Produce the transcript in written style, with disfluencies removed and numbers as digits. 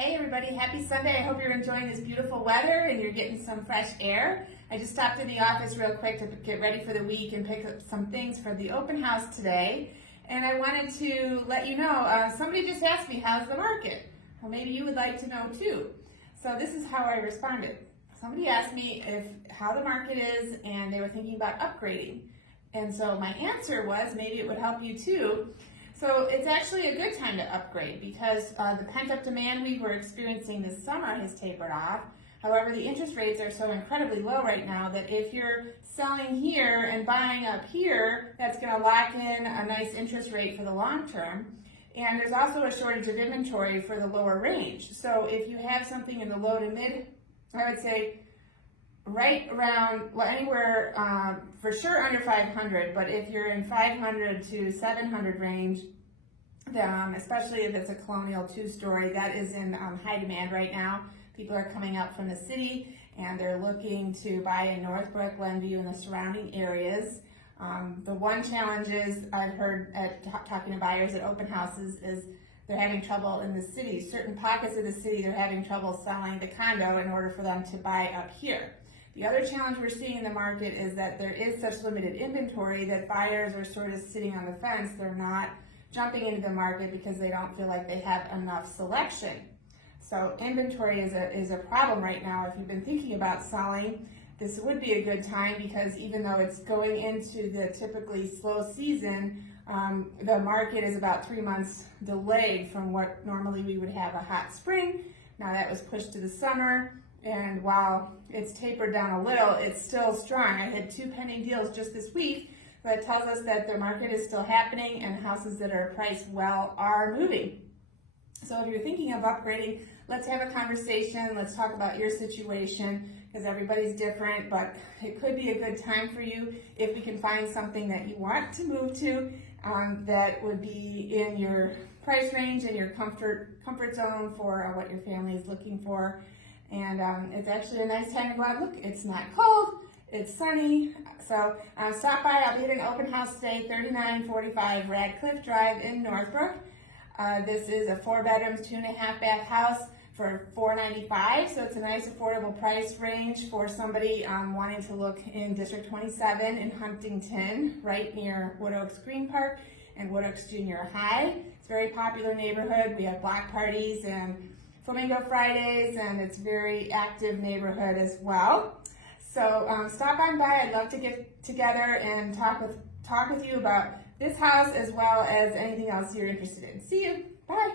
Hey everybody, happy Sunday. I hope you're enjoying this beautiful weather and you're getting some fresh air. I just stopped in the office real quick to get ready for the week and pick up some things for the open house today. And I wanted to let you know, somebody just asked me, how's the market? Well, maybe you would like to know too. So this is how I responded. Somebody asked me how the market is and they were thinking about upgrading. And so my answer was maybe it would help you too. So it's actually a good time to upgrade because the pent-up demand we were experiencing this summer has tapered off. However, the interest rates are so incredibly low right now that if you're selling here and buying up here, that's going to lock in a nice interest rate for the long term. And there's also a shortage of inventory for the lower range. So if you have something in the low to mid, I would say right around, well, anywhere for sure under 500, but if you're in 500 to 700 range, especially if it's a colonial two-story, that is in high demand right now. People are coming up from the city and they're looking to buy in Northbrook, Glenview, and the surrounding areas. The one challenge is, I've heard talking to buyers at open houses, is they're having trouble in the city. Certain pockets of the city, they're having trouble selling the condo in order for them to buy up here. The other challenge we're seeing in the market is that there is such limited inventory that buyers are sort of sitting on the fence. They're not jumping into the market because they don't feel like they have enough selection. So inventory is a problem right now. If you've been thinking about selling, this would be a good time because even though it's going into the typically slow season, the market is about 3 months delayed from what normally we would have a hot spring. Now that was pushed to the summer. And while it's tapered down a little, it's still strong. I had 2 pending deals just this week that tells us that the market is still happening and houses that are priced well are moving. So if you're thinking of upgrading, let's have a conversation. Let's talk about your situation because everybody's different, but it could be a good time for you if we can find something that you want to move to that would be in your price range and your comfort zone for what your family is looking for. And it's actually a nice time to go out. Look, it's not cold, it's sunny. So stop by. I'll be at an open house today, 3945 Radcliffe Drive in Northbrook. This is a 4 bedrooms, 2.5 bath house for $495. So it's a nice affordable price range for somebody wanting to look in District 27 in Huntington, right near Wood Oaks Green Park and Wood Oaks Junior High. It's a very popular neighborhood. We have block parties and Flamingo Fridays, and it's a very active neighborhood as well. So stop on by. I'd love to get together and talk with you about this house as well as anything else you're interested in. See you. Bye.